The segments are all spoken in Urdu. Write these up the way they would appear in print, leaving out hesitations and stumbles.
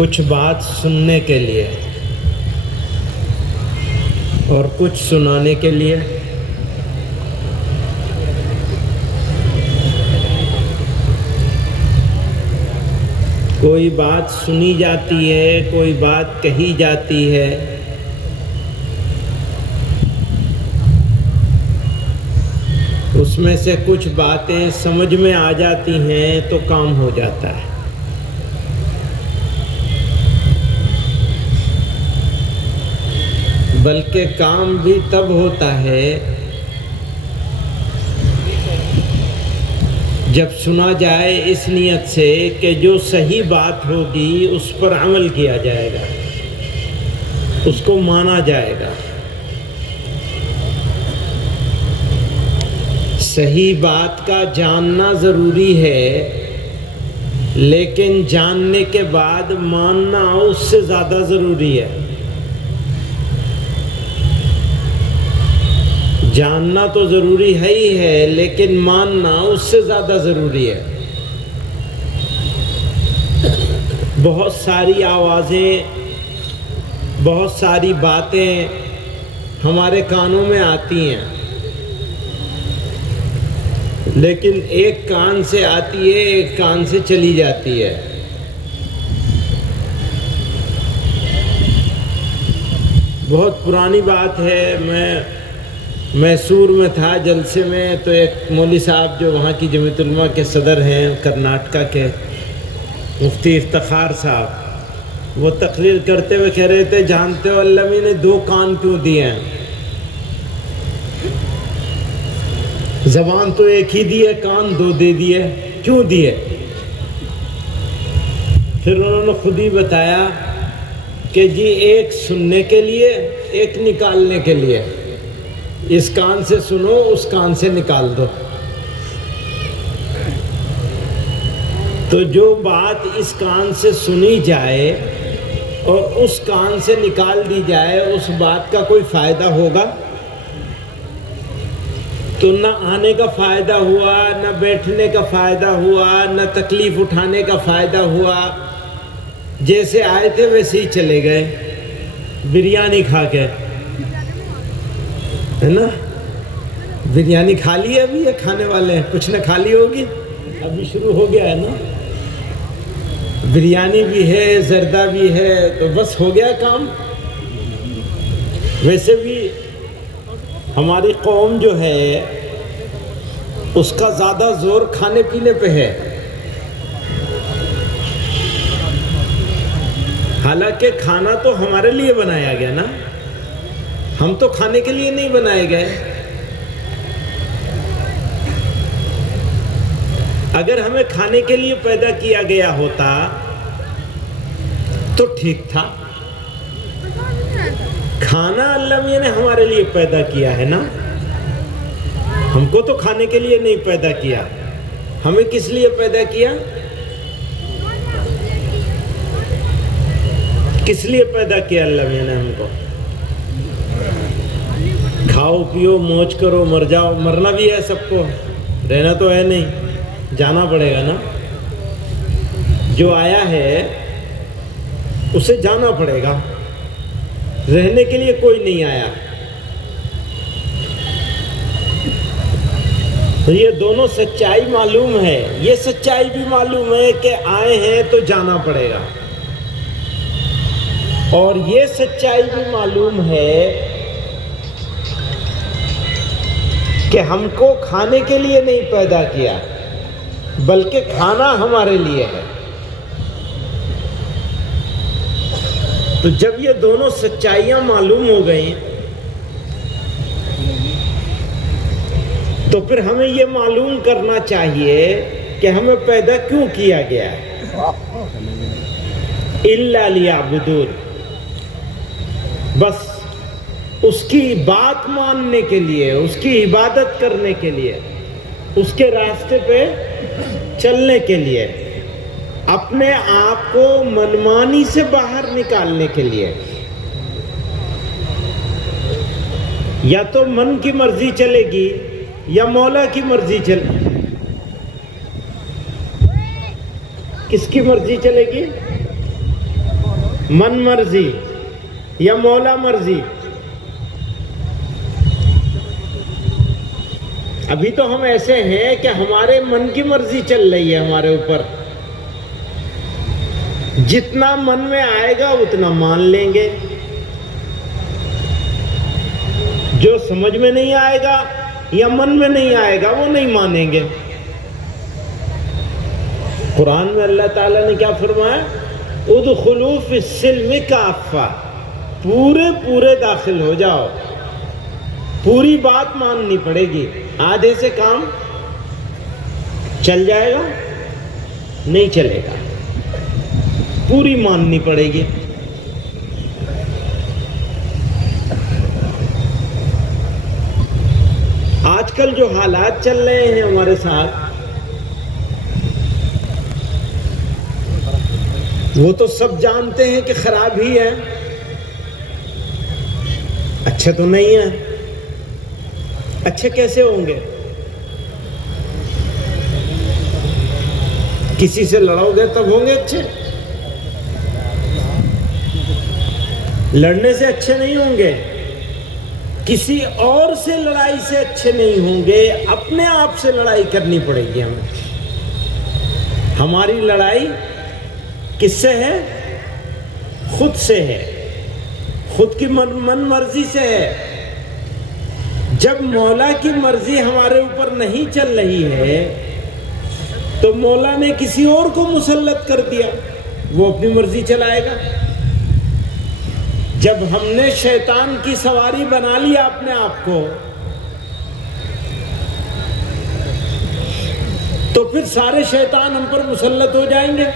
کچھ بات سننے کے لیے اور کچھ سنانے کے لیے۔ کوئی بات سنی جاتی ہے، کوئی بات کہی جاتی ہے، اس میں سے کچھ باتیں سمجھ میں آ جاتی ہیں تو کام ہو جاتا ہے۔ بلکہ کام بھی تب ہوتا ہے جب سنا جائے اس نیت سے کہ جو صحیح بات ہوگی اس پر عمل کیا جائے گا، اس کو مانا جائے گا۔ صحیح بات کا جاننا ضروری ہے، لیکن جاننے کے بعد ماننا اس سے زیادہ ضروری ہے۔ جاننا تو ضروری ہے ہی ہے، لیکن ماننا اس سے زیادہ ضروری ہے۔ بہت ساری آوازیں، بہت ساری باتیں ہمارے کانوں میں آتی ہیں، لیکن ایک کان سے آتی ہے، ایک کان سے چلی جاتی ہے۔ بہت پرانی بات ہے، میں میسور میں تھا جلسے میں، تو ایک مولوی صاحب جو وہاں کی جمعیت علماء کے صدر ہیں کرناٹکا کے، مفتی افتخار صاحب، وہ تقریر کرتے ہوئے کہہ رہے تھے، جانتے ہو اللہ نے 2 کان کیوں دیے ہیں؟ زبان تو ایک ہی دی ہے، کان 2 دے دیے، کیوں دیے؟ پھر انہوں نے خود ہی بتایا کہ جی ایک سننے کے لیے، ایک نکالنے کے لیے۔ اس کان سے سنو، اس کان سے نکال دو۔ تو جو بات اس کان سے سنی جائے اور اس کان سے نکال دی جائے، اس بات کا کوئی فائدہ ہوگا؟ تو نہ آنے کا فائدہ ہوا، نہ بیٹھنے کا فائدہ ہوا، نہ تکلیف اٹھانے کا فائدہ ہوا۔ جیسے آئے تھے ویسے ہی چلے گئے، بریانی کھا کے، ہے نا؟ بریانی کھا لی ہے، ابھی یہ کھانے والے ہیں، کچھ نے کھا لی ہوگی، ابھی شروع ہو گیا ہے نا۔ بریانی بھی ہے، زردہ بھی ہے، تو بس ہو گیا کام۔ ویسے بھی ہماری قوم جو ہے اس کا زیادہ زور کھانے پینے پہ ہے، حالانکہ کھانا تو ہمارے لیے بنایا گیا نا، ہم تو کھانے کے لیے نہیں بنائے گئے۔ اگر ہمیں کھانے کے لیے پیدا کیا گیا ہوتا تو ٹھیک تھا۔ کھانا اللہ میاں نے ہمارے لیے پیدا کیا ہے نا، ہم کو تو کھانے کے لیے نہیں پیدا کیا۔ ہمیں کس لیے پیدا کیا؟ کس لیے پیدا کیا اللہ میاں نے ہم کو؟ کھاؤ پیو موج کرو، مر جاؤ، مرنا بھی ہے سب کو، رہنا تو ہے نہیں، جانا پڑے گا نا۔ جو آیا ہے اسے جانا پڑے گا، رہنے کے لیے کوئی نہیں آیا۔ تو یہ دونوں سچائی معلوم ہے، یہ سچائی بھی معلوم ہے کہ آئے ہیں تو جانا پڑے گا، اور یہ سچائی بھی معلوم ہے کہ ہم کو کھانے کے لیے نہیں پیدا کیا، بلکہ کھانا ہمارے لیے ہے۔ تو جب یہ دونوں سچائیاں معلوم ہو گئیں تو پھر ہمیں یہ معلوم کرنا چاہیے کہ ہمیں پیدا کیوں کیا گیا ہے۔ اِلَّا لِيَعْبُدُونِ، بس اس کی بات ماننے کے لیے، اس کی عبادت کرنے کے لیے، اس کے راستے پہ چلنے کے لیے، اپنے آپ کو منمانی سے باہر نکالنے کے لیے۔ یا تو من کی مرضی چلے گی یا مولا کی مرضی چلے گی۔ کس کی مرضی چلے گی؟ من مرضی یا مولا مرضی؟ ابھی تو ہم ایسے ہیں کہ ہمارے من کی مرضی چل رہی ہے ہمارے اوپر، جتنا من میں آئے گا اتنا مان لیں گے، جو سمجھ میں نہیں آئے گا یا من میں نہیں آئے گا وہ نہیں مانیں گے۔ قرآن میں اللہ تعالیٰ نے کیا فرمایا؟ ادخلوا فی السلم کافہ، پورے داخل ہو جاؤ، پوری بات ماننی پڑے گی۔ آدھے سے کام چل جائے گا؟ نہیں چلے گا، پوری ماننی پڑے گی۔ آج کل جو حالات چل رہے ہیں ہمارے ساتھ، وہ تو سب جانتے ہیں کہ خراب ہی ہے، اچھے تو نہیں ہیں۔ اچھے کیسے ہوں گے؟ کسی سے لڑو گے تب ہوں گے اچھے، لڑنے سے اچھے نہیں ہوں گے، کسی اور سے لڑائی سے اچھے نہیں ہوں گے، اپنے آپ سے لڑائی کرنی پڑے گی ہمیں۔ ہماری لڑائی کس سے ہے؟ خود سے ہے، خود کی من مرضی سے ہے۔ جب مولا کی مرضی ہمارے اوپر نہیں چل رہی ہے تو مولا نے کسی اور کو مسلط کر دیا، وہ اپنی مرضی چلائے گا۔ جب ہم نے شیطان کی سواری بنا لیا اپنے آپ کو تو پھر سارے شیطان ہم پر مسلط ہو جائیں گے۔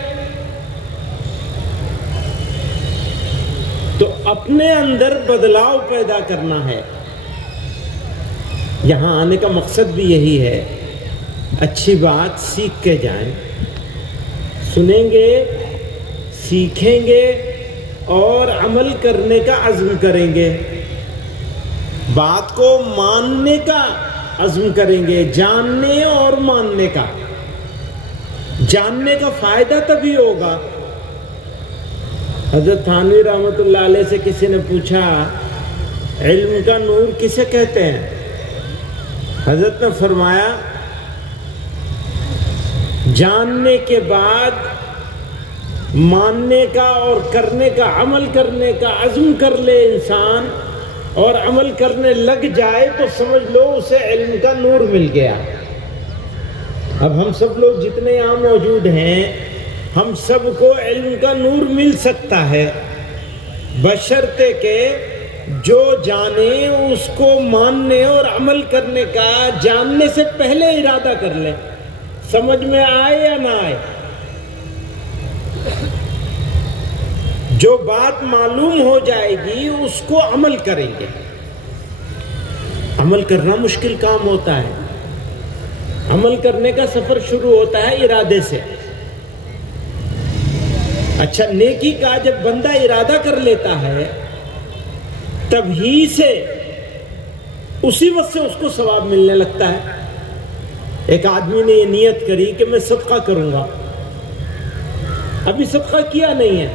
تو اپنے اندر بدلاؤ پیدا کرنا ہے۔ یہاں آنے کا مقصد بھی یہی ہے، اچھی بات سیکھ کے جائیں، سنیں گے، سیکھیں گے اور عمل کرنے کا عزم کریں گے، بات کو ماننے کا عزم کریں گے، جاننے اور ماننے کا۔ جاننے کا فائدہ تبھی ہوگا۔ حضرت تھانوی رحمۃ اللہ علیہ سے کسی نے پوچھا علم کا نور کسے کہتے ہیں؟ حضرت نے فرمایا جاننے کے بعد ماننے کا اور کرنے کا، عمل کرنے کا عزم کر لے انسان اور عمل کرنے لگ جائے تو سمجھ لو اسے علم کا نور مل گیا۔ اب ہم سب لوگ جتنے یہاں موجود ہیں، ہم سب کو علم کا نور مل سکتا ہے، بشرطے کہ جو جانے اس کو ماننے اور عمل کرنے کا جاننے سے پہلے ارادہ کر لے، سمجھ میں آئے یا نہ آئے۔ جو بات معلوم ہو جائے گی اس کو عمل کریں گے۔ عمل کرنا مشکل کام ہوتا ہے، عمل کرنے کا سفر شروع ہوتا ہے ارادے سے۔ اچھا، نیکی کا جب بندہ ارادہ کر لیتا ہے تب ہی سے اسی وقت سے اس کو ثواب ملنے لگتا ہے۔ ایک آدمی نے یہ نیت کری کہ میں صدقہ کروں گا، ابھی صدقہ کیا نہیں ہے،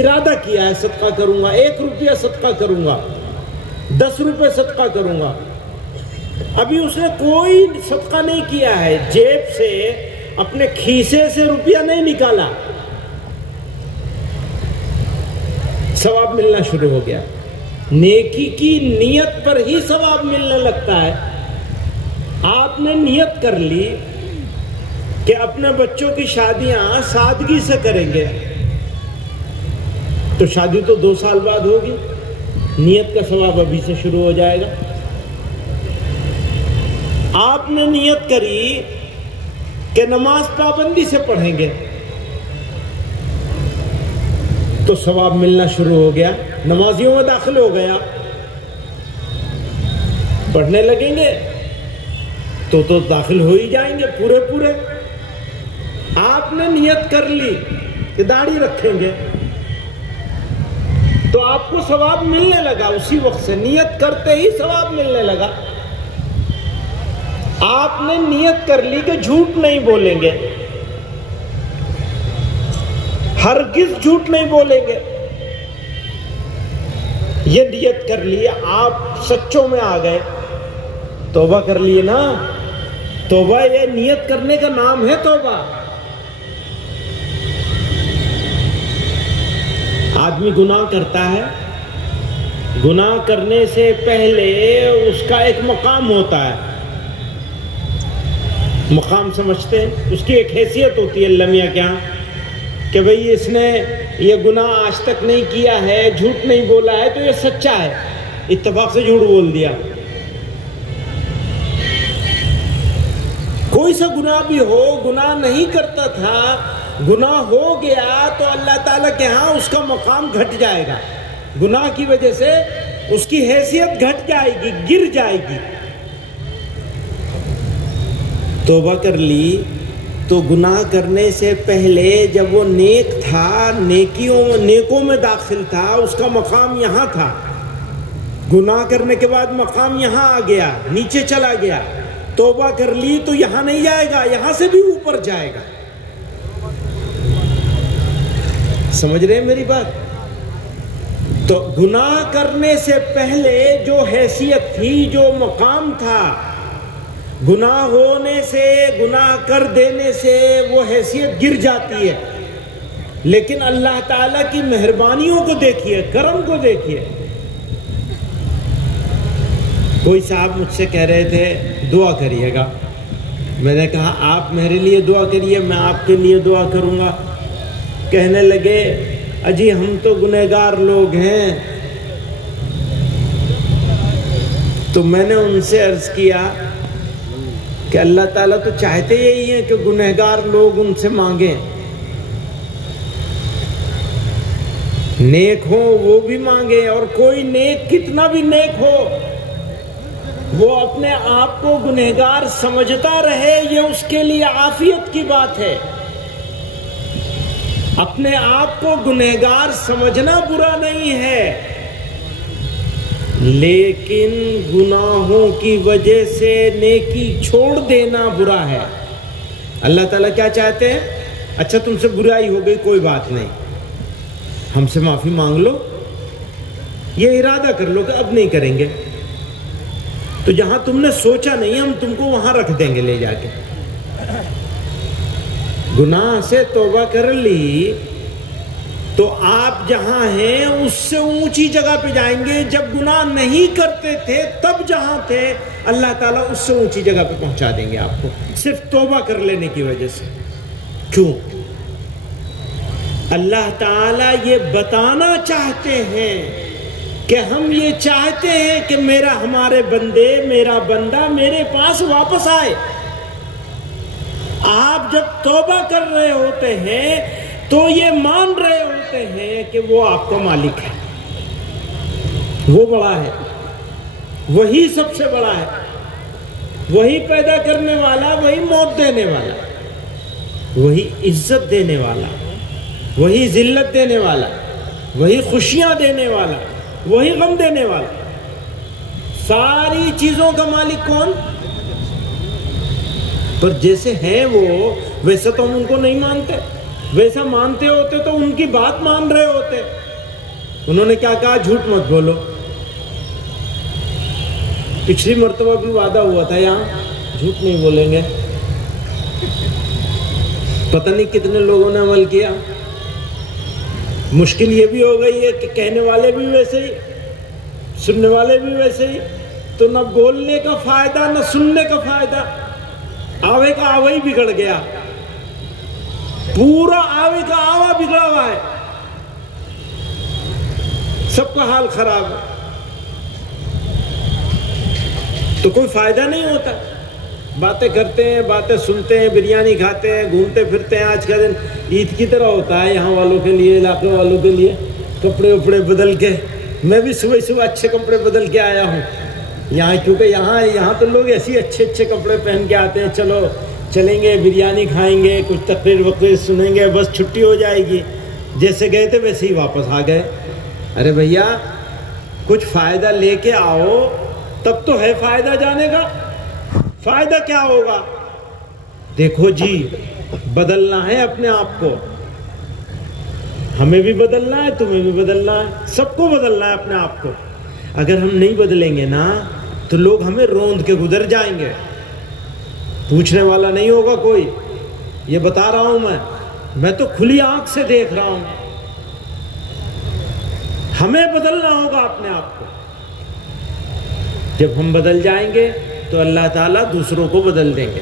ارادہ کیا ہے صدقہ کروں گا، 1 روپیہ صدقہ کروں گا، 10 روپے صدقہ کروں گا، ابھی اس نے کوئی صدقہ نہیں کیا ہے، جیب سے اپنے کھیسے سے روپیہ نہیں نکالا، ثواب ملنا شروع ہو گیا۔ نیکی کی نیت پر ہی ثواب ملنے لگتا ہے۔ آپ نے نیت کر لی کہ اپنے بچوں کی شادیاں سادگی سے کریں گے، تو شادی تو 2 سال بعد ہوگی، نیت کا ثواب ابھی سے شروع ہو جائے گا۔ آپ نے نیت کری کہ نماز پابندی سے پڑھیں گے، تو ثواب ملنا شروع ہو گیا، نمازیوں میں داخل ہو گیا، پڑھنے لگیں گے تو داخل ہو ہی جائیں گے پورے۔ آپ نے نیت کر لی کہ داڑھی رکھیں گے تو آپ کو ثواب ملنے لگا، اسی وقت سے نیت کرتے ہی ثواب ملنے لگا۔ آپ نے نیت کر لی کہ جھوٹ نہیں بولیں گے، ہرگز جھوٹ نہیں بولیں گے، یہ نیت کر لی، آپ سچوں میں آ گئے، توبہ کر لیے نا. توبہ یہ نیت کرنے کا نام ہے توبہ. آدمی گناہ کرتا ہے، گناہ کرنے سے پہلے اس کا ایک مقام ہوتا ہے. مقام سمجھتے ہیں؟ اس کی ایک حیثیت ہوتی ہے اللہ میاں کے یہاں کہ بھئی اس نے یہ گناہ آج تک نہیں کیا ہے، جھوٹ نہیں بولا ہے، تو یہ سچا ہے. اتفاق سے جھوٹ بول دیا. کوئی سا گناہ بھی ہو، گناہ نہیں کرتا تھا، گناہ ہو گیا تو اللہ تعالیٰ کے ہاں اس کا مقام گھٹ جائے گا. گناہ کی وجہ سے اس کی حیثیت گھٹ جائے گی، گر جائے گی. توبہ کر لی تو گناہ کرنے سے پہلے جب وہ نیک تھا، نیکوں میں داخل تھا، اس کا مقام یہاں تھا. گناہ کرنے کے بعد مقام یہاں آ گیا، نیچے چلا گیا. توبہ کر لی تو یہاں نہیں جائے گا، یہاں سے بھی اوپر جائے گا. سمجھ رہے ہیں میری بات؟ تو گناہ کرنے سے پہلے جو حیثیت تھی، جو مقام تھا، گناہ ہونے سے، گناہ کر دینے سے وہ حیثیت گر جاتی ہے. لیکن اللہ تعالیٰ کی مہربانیوں کو دیکھیے، کرم کو دیکھیے. کوئی صاحب مجھ سے کہہ رہے تھے دعا کریے گا. میں نے کہا آپ میرے لیے دعا کریے، میں آپ کے لیے دعا کروں گا. کہنے لگے اجی ہم تو گنہگار لوگ ہیں. تو میں نے ان سے عرض کیا کہ اللہ تعالیٰ تو چاہتے یہی ہیں کہ گنہگار لوگ ان سے مانگیں. نیک ہو وہ بھی مانگیں، اور کوئی نیک کتنا بھی نیک ہو وہ اپنے آپ کو گنہگار سمجھتا رہے، یہ اس کے لیے عافیت کی بات ہے. اپنے آپ کو گنہگار سمجھنا برا نہیں ہے، لیکن گناہوں کی وجہ سے نیکی چھوڑ دینا برا ہے. اللہ تعالیٰ کیا چاہتے ہیں؟ اچھا تم سے برائی ہو گئی، کوئی بات نہیں، ہم سے معافی مانگ لو، یہ ارادہ کر لو کہ اب نہیں کریں گے. تو جہاں تم نے سوچا نہیں ہم تم کو وہاں رکھ دیں گے لے جا کے. گناہ سے توبہ کر لی تو آپ جہاں ہیں اس سے اونچی جگہ پہ جائیں گے. جب گناہ نہیں کرتے تھے تب جہاں تھے اللہ تعالیٰ اس سے اونچی جگہ پہ پہنچا دیں گے آپ کو، صرف توبہ کر لینے کی وجہ سے. کیوں؟ اللہ تعالیٰ یہ بتانا چاہتے ہیں کہ ہم یہ چاہتے ہیں کہ ہمارے بندے، میرا بندہ میرے پاس واپس آئے. آپ جب توبہ کر رہے ہوتے ہیں تو یہ مان رہے ہوتے ہیں کہ وہ آپ کا مالک ہے، وہ بڑا ہے، وہی سب سے بڑا ہے، وہی پیدا کرنے والا، وہی موت دینے والا، وہی عزت دینے والا، وہی ذلت دینے والا، وہی خوشیاں دینے والا، وہی غم دینے والا. ساری چیزوں کا مالک کون؟ پر جیسے ہیں وہ ویسا تو ہم ان کو نہیں مانتے. ویسا مانتے ہوتے تو ان کی بات مان رہے ہوتے. انہوں نے کیا کہا؟ جھوٹ مت بولو. پچھلی مرتبہ بھی وعدہ ہوا تھا یہاں جھوٹ نہیں بولیں گے. پتہ نہیں کتنے لوگوں نے عمل کیا. مشکل یہ بھی ہو گئی ہے کہ کہنے والے بھی ویسے ہی، سننے والے بھی ویسے ہی. تو نہ بولنے کا فائدہ نہ سننے کا فائدہ. آوے کا آوا ہی بگڑ گیا، پورا آوے کا آوا بگڑا ہوا ہے، سب کا حال خراب ہے. تو کوئی فائدہ نہیں ہوتا. باتیں کرتے ہیں، باتیں سنتے ہیں، بریانی کھاتے ہیں، گھومتے پھرتے ہیں. آج کا دن عید کی طرح ہوتا ہے یہاں والوں کے لیے، علاقے والوں کے لیے. کپڑے وپڑے بدل کے، میں بھی صبح اچھے کپڑے بدل کے آیا ہوں یہاں، کیونکہ یہاں تو لوگ ایسے اچھے کپڑے پہن کے آتے ہیں. چلو چلیں گے، بریانی کھائیں گے، کچھ تقریر وقریر سنیں گے، بس چھٹی ہو جائے گی. جیسے گئے تھے ویسے ہی واپس آ گئے. ارے بھیا کچھ فائدہ لے کے آؤ تب تو ہے فائدہ جانے کا. فائدہ کیا ہوگا؟ دیکھو جی، بدلنا ہے اپنے آپ کو. ہمیں بھی بدلنا ہے، تمہیں بھی بدلنا ہے، سب کو بدلنا ہے اپنے آپ کو۔ اگر ہم نہیں بدلیں گے نا تو لوگ ہمیں روند کے گزر جائیں گے، پوچھنے والا نہیں ہوگا کوئی۔ یہ بتا رہا ہوں میں تو کھلی آنکھ سے دیکھ رہا ہوں۔ ہمیں بدلنا ہوگا اپنے آپ کو۔ جب ہم بدل جائیں گے تو اللہ تعالیٰ دوسروں کو بدل دیں گے۔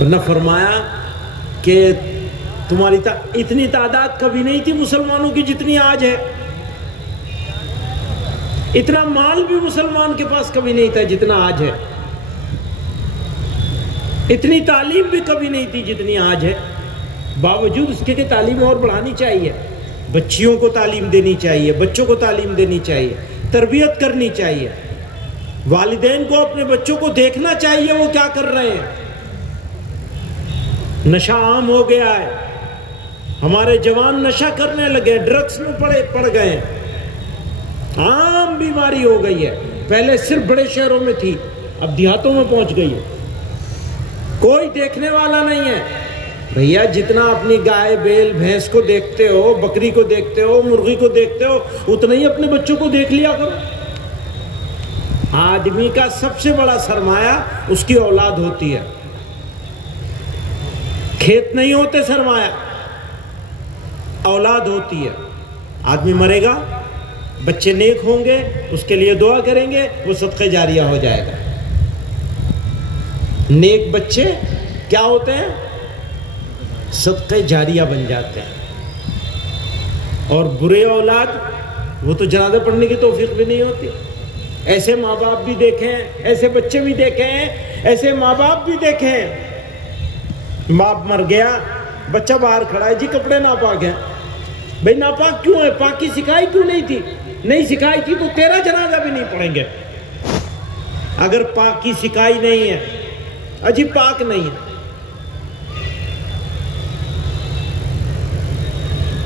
ورنہ فرمایا کہ تمہاری اتنی تعداد کبھی نہیں تھی مسلمانوں کی جتنی آج ہے، اتنا مال بھی مسلمان کے پاس کبھی نہیں تھا جتنا آج ہے، اتنی تعلیم بھی کبھی نہیں تھی جتنی آج ہے۔ باوجود اس کے کہ تعلیم اور بڑھانی چاہیے، بچیوں کو تعلیم دینی چاہیے، بچوں کو تعلیم دینی چاہیے، تربیت کرنی چاہیے، والدین کو اپنے بچوں کو دیکھنا چاہیے وہ کیا کر رہے ہیں۔ نشہ عام ہو گیا ہے، ہمارے جوان نشہ کرنے لگے، ڈرگس میں پڑ گئے ہیں، عام بیماری ہو گئی ہے۔ پہلے صرف بڑے شہروں میں تھی، اب دیہاتوں میں پہنچ گئی ہے، کوئی دیکھنے والا نہیں ہے۔ بھیا جتنا اپنی گائے بیل بھینس کو دیکھتے ہو، بکری کو دیکھتے ہو، مرغی کو دیکھتے ہو، اتنا ہی اپنے بچوں کو دیکھ لیا کرو۔ آدمی کا سب سے بڑا سرمایہ اس کی اولاد ہوتی ہے، کھیت نہیں ہوتے سرمایہ، اولاد ہوتی ہے۔ آدمی مرے گا، بچے نیک ہوں گے، اس کے لیے دعا کریں گے، وہ صدقہ جاریہ ہو جائے گا۔ نیک بچے کیا ہوتے ہیں؟ صدقہ جاریہ بن جاتے ہیں۔ اور برے اولاد وہ تو جنازہ پڑھنے کی توفیق بھی نہیں ہوتی۔ ایسے ماں باپ بھی دیکھیں، ایسے بچے بھی دیکھیں، ایسے ماں باپ بھی دیکھیں۔ باپ مر گیا، بچہ باہر کھڑا ہے، جی کپڑے ناپاک ہیں۔ بھئی ناپاک کیوں ہے؟ پاکی سکھائی کیوں نہیں تھی؟ نہیں سکھائی تھی تو تیرا جنازہ بھی نہیں پڑھیں گے۔ اگر پاکی سکھائی نہیں ہے، اجی پاک نہیں ہے۔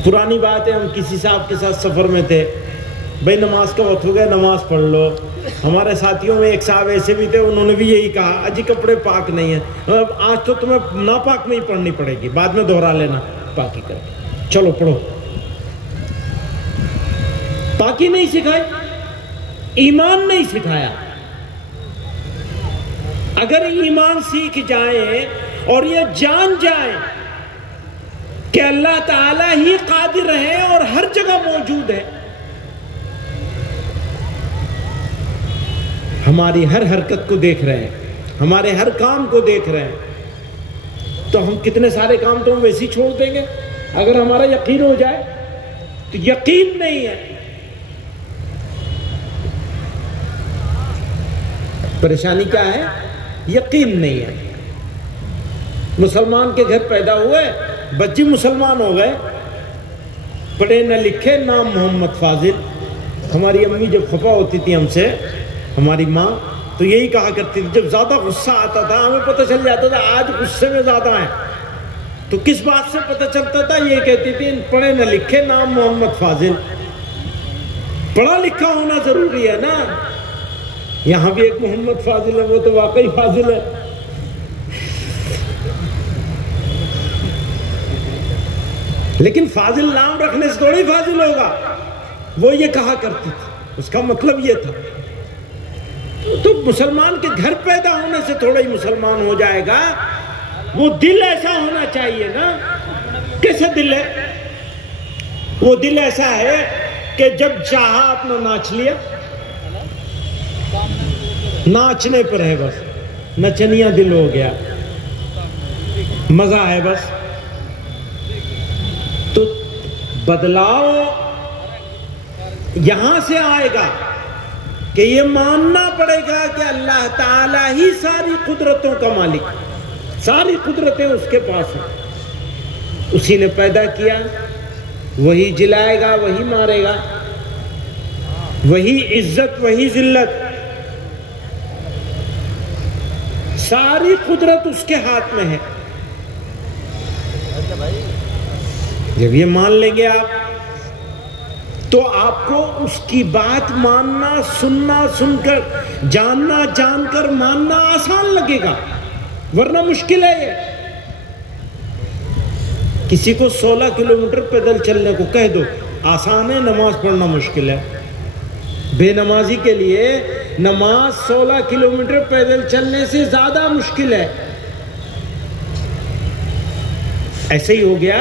پرانی بات ہے، ہم کسی صاحب کے ساتھ سفر میں تھے، بھئی نماز کا وقت ہو گیا، نماز پڑھ لو۔ ہمارے ساتھیوں میں ایک صاحب ایسے بھی تھے، انہوں نے بھی یہی کہا، اجی کپڑے پاک نہیں ہیں، آج تو تمہیں ناپاک نہیں پڑھنی پڑے گی، بعد میں دوہرا لینا پاکی کر کے، چلو پڑھو۔ پاکی نہیں سکھائی، ایمان نہیں سکھایا۔ اگر ایمان سیکھ جائیں اور یہ جان جائیں کہ اللہ تعالیٰ ہی قادر ہے اور ہر جگہ موجود ہے، ہماری ہر حرکت کو دیکھ رہے ہیں، ہمارے ہر کام کو دیکھ رہے ہیں، تو ہم کتنے سارے کام تو ہم ویسے ہی چھوڑ دیں گے اگر ہمارا یقین ہو جائے۔ تو یقین نہیں ہے، پریشانی کیا ہے؟ یقین نہیں ہے۔ مسلمان کے گھر پیدا ہوئے، بچے مسلمان ہو گئے، پڑھے نہ لکھے، نام محمد فاضل۔ ہماری امی جب خفا ہوتی تھی ہم سے، ہماری ماں تو یہی کہا کرتی تھی، جب زیادہ غصہ آتا تھا ہمیں پتہ چل جاتا تھا آج غصے میں زیادہ ہیں، تو کس بات سے پتہ چلتا تھا؟ یہ کہتی تھی پڑھے نہ لکھے، نام محمد فاضل۔ پڑھا لکھا ہونا ضروری ہے نا۔ یہاں بھی ایک محمد فاضل ہے، وہ تو واقعی فاضل ہے۔ لیکن فاضل نام رکھنے سے تھوڑی فاضل ہوگا، وہ یہ کہا کرتی تھی، اس کا مطلب یہ تھا۔ تو مسلمان کے گھر پیدا ہونے سے تھوڑا ہی مسلمان ہو جائے گا، وہ دل ایسا ہونا چاہیے نا۔ کیسا دل ہے؟ وہ دل ایسا ہے کہ جب چاہا اپنا ناچ لیا، ناچنے پر ہے بس، نچنیا دل ہو گیا، مزہ ہے بس۔ تو بدلاؤ یہاں سے آئے گا کہ یہ ماننا پڑے گا کہ اللہ تعالیٰ ہی ساری قدرتوں کا مالک، ساری قدرتیں اس کے پاس ہیں، اسی نے پیدا کیا، وہی جلائے گا، وہی مارے گا، وہی عزت وہی ذلت، ساری قدرت اس کے ہاتھ میں ہے۔ جب یہ مان لیں گے آپ تو آپ کو اس کی بات ماننا، سننا سن کر، جاننا جان کر ماننا آسان لگے گا۔ ورنہ مشکل ہے یہ. کسی کو 16 کلومیٹر پیدل چلنے کو کہہ دو آسان ہے، نماز پڑھنا مشکل ہے. بے نمازی کے لیے نماز 16 کلومیٹر پیدل چلنے سے زیادہ مشکل ہے. ایسے ہی ہو گیا.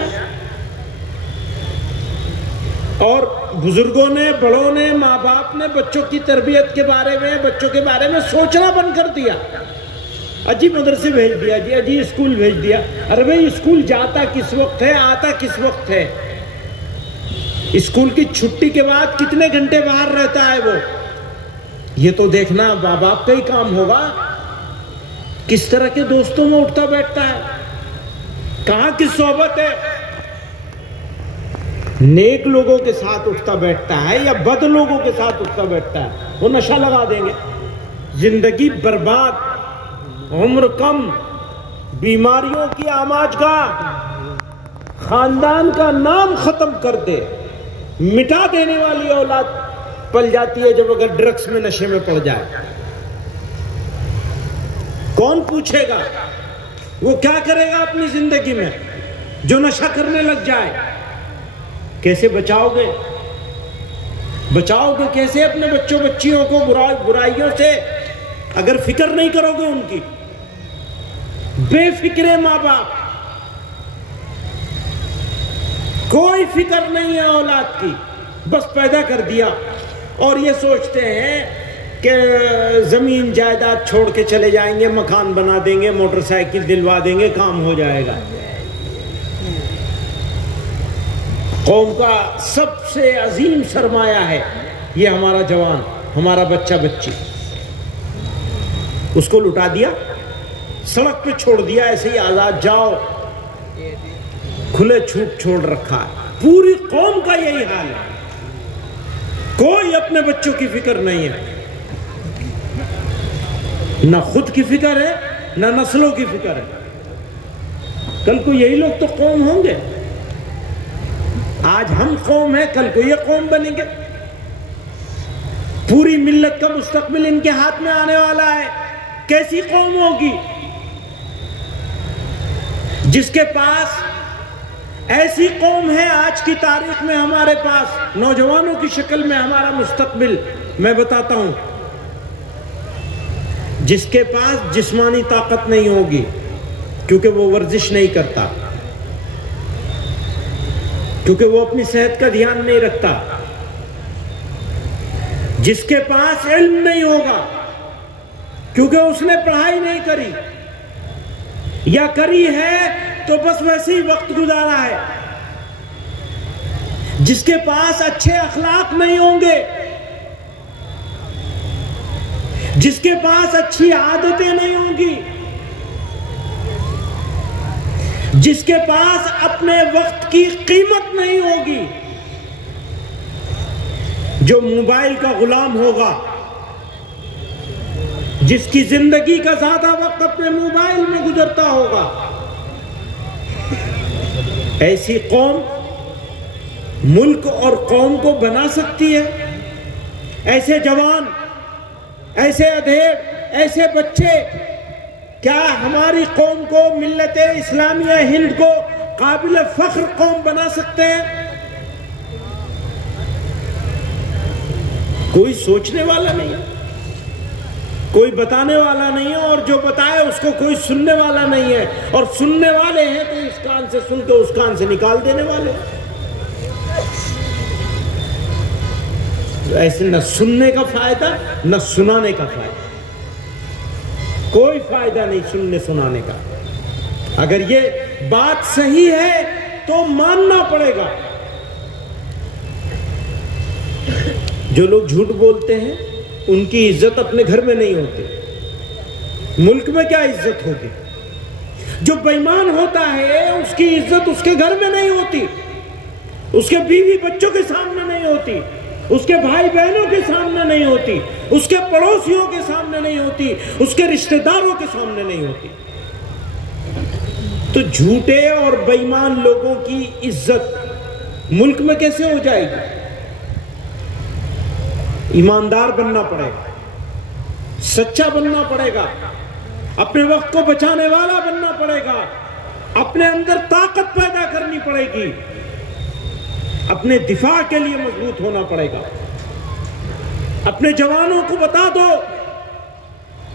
اور بزرگوں نے، بڑوں نے، ماں باپ نے بچوں کی تربیت کے بارے میں، بچوں کے بارے میں سوچنا بند کر دیا. اجی مدرسے بھیج دیا جی، اجی اسکول بھیج دیا. ارے بھائی اسکول جاتا کس وقت ہے، آتا کس وقت ہے؟ اسکول کی چھٹی کے بعد کتنے گھنٹے باہر رہتا ہے وہ؟ یہ تو دیکھنا ماں باپ کا ہی کام ہوگا. کس طرح کے دوستوں میں اٹھتا بیٹھتا ہے، کہاں کی صحبت ہے؟ نیک لوگوں کے ساتھ اٹھتا بیٹھتا ہے یا بد لوگوں کے ساتھ اٹھتا بیٹھتا ہے؟ وہ نشہ لگا دیں گے، زندگی برباد، عمر کم، بیماریوں کی آماجگاہ، خاندان کا نام ختم کر دے، مٹا دینے والی اولاد پل جاتی ہے جب اگر ڈرگس میں، نشے میں پڑ جائے. کون پوچھے گا؟ وہ کیا کرے گا اپنی زندگی میں جو نشہ کرنے لگ جائے؟ کیسے بچاؤ گے؟ بچاؤ گے کیسے اپنے بچوں بچیوں کو برائیوں سے اگر فکر نہیں کرو گے ان کی؟ بے فکرے ماں باپ، کوئی فکر نہیں ہے اولاد کی، بس پیدا کر دیا اور یہ سوچتے ہیں کہ زمین جائیداد چھوڑ کے چلے جائیں گے، مکان بنا دیں گے، موٹر سائیکل دلوا دیں گے، کام ہو جائے گا. قوم کا سب سے عظیم سرمایہ ہے یہ ہمارا جوان، ہمارا بچہ بچی. اس کو لٹا دیا، سڑک پہ چھوڑ دیا، ایسے ہی آزاد جاؤ، کھلے چھوٹ چھوڑ رکھا ہے. پوری قوم کا یہی حال ہے. کوئی اپنے بچوں کی فکر نہیں ہے، نہ خود کی فکر ہے نہ نسلوں کی فکر ہے. کل کو یہی لوگ تو قوم ہوں گے. آج ہم قوم ہیں، کل کو یہ قوم بنیں گے. پوری ملت کا مستقبل ان کے ہاتھ میں آنے والا ہے. کیسی قوم ہوگی جس کے پاس ایسی قوم ہے آج کی تاریخ میں ہمارے پاس نوجوانوں کی شکل میں ہمارا مستقبل. میں بتاتا ہوں، جس کے پاس جسمانی طاقت نہیں ہوگی کیونکہ وہ ورزش نہیں کرتا، کیونکہ وہ اپنی صحت کا دھیان نہیں رکھتا. جس کے پاس علم نہیں ہوگا کیونکہ اس نے پڑھائی نہیں کری، یا کری ہے تو بس ویسے ہی وقت گزارا ہے. جس کے پاس اچھے اخلاق نہیں ہوں گے، جس کے پاس اچھی عادتیں نہیں ہوں گی، جس کے پاس اپنے وقت کی قیمت نہیں ہوگی، جو موبائل کا غلام ہوگا، جس کی زندگی کا زیادہ وقت اپنے موبائل میں گزرتا ہوگا، ایسی قوم ملک اور قوم کو بنا سکتی ہے. ایسے جوان، ایسے ادھیڑ، ایسے بچے کیا ہماری قوم کو، ملت اسلامیہ ہند کو قابل فخر قوم بنا سکتے ہیں؟ کوئی سوچنے والا نہیں ہے، کوئی بتانے والا نہیں ہے، اور جو بتائے اس کو کوئی سننے والا نہیں ہے. اور سننے والے ہیں تو اس کان سے سن کے اس کان سے نکال دینے والے. ایسے نہ سننے کا فائدہ نہ سنانے کا فائدہ، کوئی فائدہ نہیں سننے سنانے کا. اگر یہ بات صحیح ہے تو ماننا پڑے گا. جو لوگ جھوٹ بولتے ہیں ان کی عزت اپنے گھر میں نہیں ہوتی، ملک میں کیا عزت ہوگی؟ جو بے ایمان ہوتا ہے اس کی عزت اس کے گھر میں نہیں ہوتی، اس کے بیوی بچوں کے سامنے نہیں ہوتی، اس کے بھائی بہنوں کے سامنے نہیں ہوتی، اس کے پڑوسیوں کے سامنے نہیں ہوتی، اس کے رشتہ داروں کے سامنے نہیں ہوتی. تو جھوٹے اور بے ایمان لوگوں کی عزت ملک میں کیسے ہو جائے گی؟ ایماندار بننا پڑے گا، سچا بننا پڑے گا، اپنے وقت کو بچانے والا بننا پڑے گا، اپنے اندر طاقت پیدا کرنی پڑے گی، اپنے دفاع کے لیے مضبوط ہونا پڑے گا۔ اپنے جوانوں کو بتا دو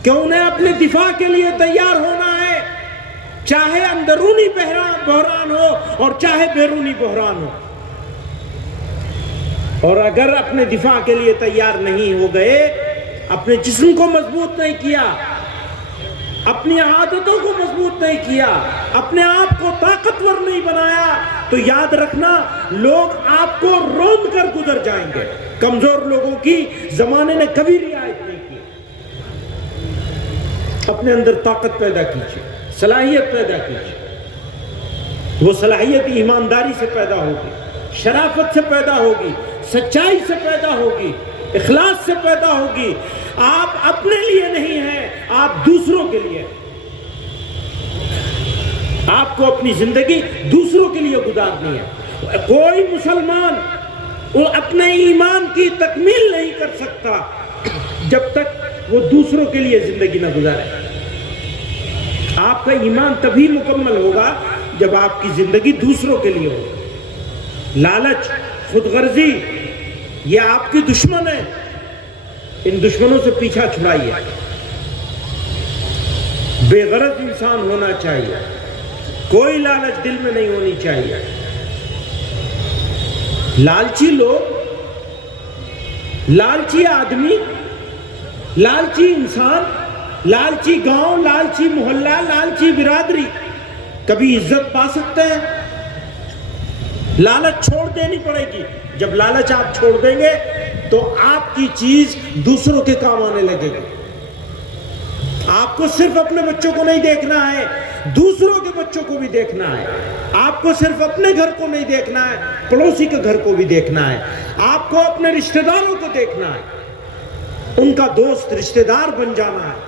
کہ انہیں اپنے دفاع کے لیے تیار ہونا ہے، چاہے اندرونی بحران ہو اور چاہے بیرونی بحران ہو۔ اور اگر اپنے دفاع کے لیے تیار نہیں ہو گئے، اپنے جسم کو مضبوط نہیں کیا، اپنی عادتوں کو مضبوط نہیں کیا، اپنے آپ کو طاقتور نہیں بنایا، تو یاد رکھنا لوگ آپ کو روند کر گزر جائیں گے۔ کمزور لوگوں کی زمانے نے کبھی رعایت نہیں کی۔ اپنے اندر طاقت پیدا کیجیے، صلاحیت پیدا کیجیے۔ وہ صلاحیت ایمانداری سے پیدا ہوگی، شرافت سے پیدا ہوگی، سچائی سے پیدا ہوگی، اخلاص سے پیدا ہوگی۔ آپ اپنے لیے نہیں ہیں، آپ دوسروں کے لیے۔ آپ کو اپنی زندگی دوسروں کے لیے گزارنی ہے۔ کوئی مسلمان وہ اپنے ایمان کی تکمیل نہیں کر سکتا جب تک وہ دوسروں کے لیے زندگی نہ گزارے۔ آپ کا ایمان تبھی مکمل ہوگا جب آپ کی زندگی دوسروں کے لیے ہوگی۔ لالچ، خود غرضی، یہ آپ کی دشمن ہے۔ ان دشمنوں سے پیچھا چھڑائیے۔ بے غرض انسان ہونا چاہیے، کوئی لالچ دل میں نہیں ہونی چاہیے۔ لالچی لوگ، لالچی آدمی، لالچی انسان، لالچی گاؤں، لالچی محلہ، لالچی برادری کبھی عزت پا سکتے ہیں؟ لالچ چھوڑ دینی پڑے گی۔ جب لالچ آپ چھوڑ دیں گے تو آپ کی چیز دوسروں کے کام آنے لگے گی۔ آپ کو صرف اپنے بچوں کو نہیں دیکھنا ہے، دوسروں کے بچوں کو بھی دیکھنا ہے۔ آپ کو صرف اپنے گھر کو نہیں دیکھنا ہے، پڑوسی کے گھر کو بھی دیکھنا ہے۔ آپ کو اپنے رشتہ داروں کو دیکھنا ہے، ان کا دوست رشتہ دار بن جانا ہے۔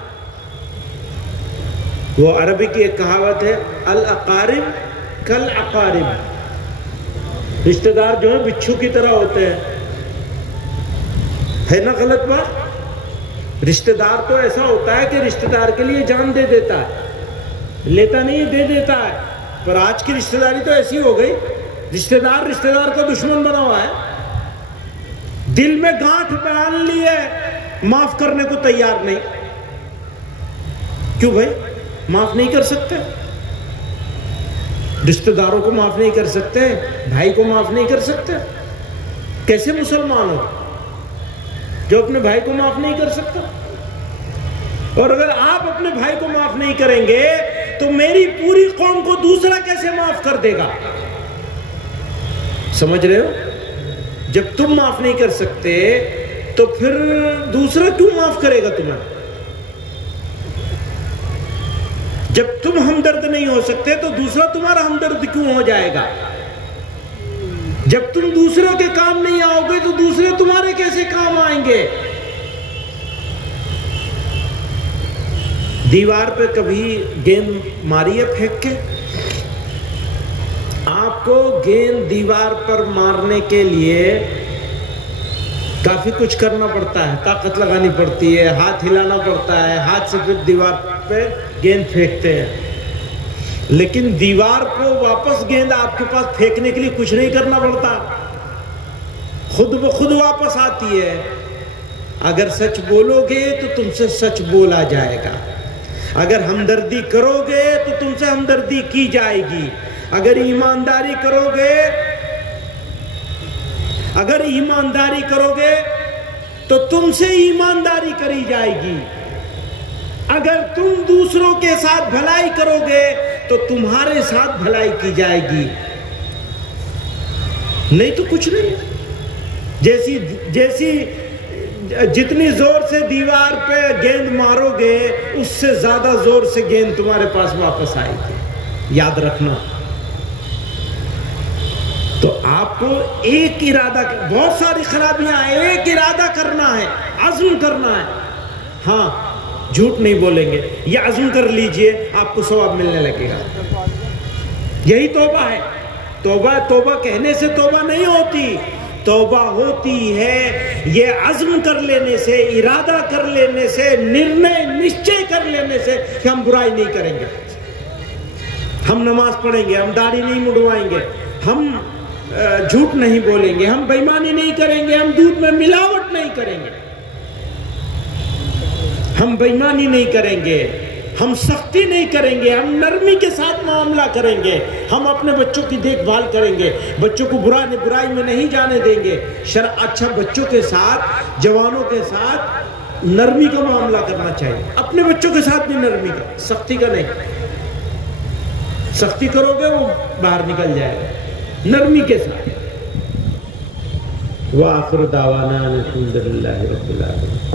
وہ عربی کی ایک کہاوت ہے، الاقارب کالعقارب۔ رشتہ دار جو ہیں بچھو کی طرح ہوتے ہیں۔ ہے نا غلط بات؟ رشتہ دار تو ایسا ہوتا ہے کہ رشتہ دار کے لیے جان دے دیتا ہے، لیتا نہیں دے دیتا ہے۔ پر آج کی رشتہ داری تو ایسی ہو گئی، رشتہ دار کا دشمن بنا ہوا ہے۔ دل میں گانٹھ ڈال لی ہے، معاف کرنے کو تیار نہیں۔ کیوں بھائی معاف نہیں کر سکتے؟ رشتہ داروں کو معاف نہیں کر سکتے، بھائی کو معاف نہیں کر سکتے؟ کیسے مسلمان ہو جو اپنے بھائی کو معاف نہیں کر سکتا؟ اور اگر آپ اپنے بھائی کو معاف نہیں کریں گے تو میری پوری قوم کو دوسرا کیسے معاف کر دے گا؟ سمجھ رہے ہو؟ جب تم معاف نہیں کر سکتے تو پھر دوسرا کیوں معاف کرے گا تمہیں؟ جب تم ہمدرد نہیں ہو سکتے تو دوسرا تمہارا ہمدرد کیوں ہو جائے گا؟ جب تم دوسروں کے کام نہیں آؤ گے تو دوسرے تمہارے کیسے کام آئیں گے؟ دیوار پہ کبھی گیند ماری ہے پھینک کے؟ آپ کو گیند دیوار پر مارنے کے لیے کافی کچھ کرنا پڑتا ہے، طاقت لگانی پڑتی ہے، ہاتھ ہلانا پڑتا ہے، ہاتھ سے پھر دیوار پہ گیند پھینکتے ہیں۔ لیکن دیوار کو واپس گیند آپ کے پاس پھینکنے کے لیے کچھ نہیں کرنا پڑتا، خود بخود واپس آتی ہے۔ اگر سچ بولو گے تو تم سے سچ بولا جائے گا، اگر ہمدردی کرو گے تو تم سے ہمدردی کی جائے گی، اگر ایمانداری کرو گے تو تم سے ایمانداری کری جائے گی، اگر تم دوسروں کے ساتھ بھلائی کرو گے تو تمہارے ساتھ بھلائی کی جائے گی، نہیں تو کچھ نہیں۔ جیسی جتنی زور سے دیوار پہ گیند مارو گے اس سے زیادہ زور سے گیند تمہارے پاس واپس آئے گی، یاد رکھنا۔ تو آپ کو ایک ارادہ، بہت ساری خرابیاں ہیں، ایک ارادہ کرنا ہے، عزم کرنا ہے۔ ہاں جھوٹ نہیں بولیں گے، یہ عزم کر لیجئے، آپ کو ثواب ملنے لگے گا۔ یہی توبہ ہے۔ توبہ کہنے سے توبہ نہیں ہوتی، توبہ ہوتی ہے یہ عزم کر لینے سے، ارادہ کر لینے سے، نرنے نشچے کر لینے سے کہ ہم برائی نہیں کریں گے، ہم نماز پڑھیں گے، ہم داڑھی نہیں مڑوائیں گے، ہم جھوٹ نہیں بولیں گے، ہم بے ایمانی نہیں کریں گے، ہم دودھ میں ملاوٹ نہیں کریں گے، ہم بے ایمانی نہیں کریں گے، ہم سختی نہیں کریں گے، ہم نرمی کے ساتھ معاملہ کریں گے، ہم اپنے بچوں کی دیکھ بھال کریں گے، بچوں کو برائی میں نہیں جانے دیں گے۔ اچھا بچوں کے ساتھ، جوانوں کے ساتھ نرمی کا معاملہ کرنا چاہیے، اپنے بچوں کے ساتھ بھی نرمی کا، سختی کا نہیں۔ سختی کرو گے وہ باہر نکل جائے گا، نرمی کے ساتھ۔ وآخر دعوانا الحمدللہ رب العالمین۔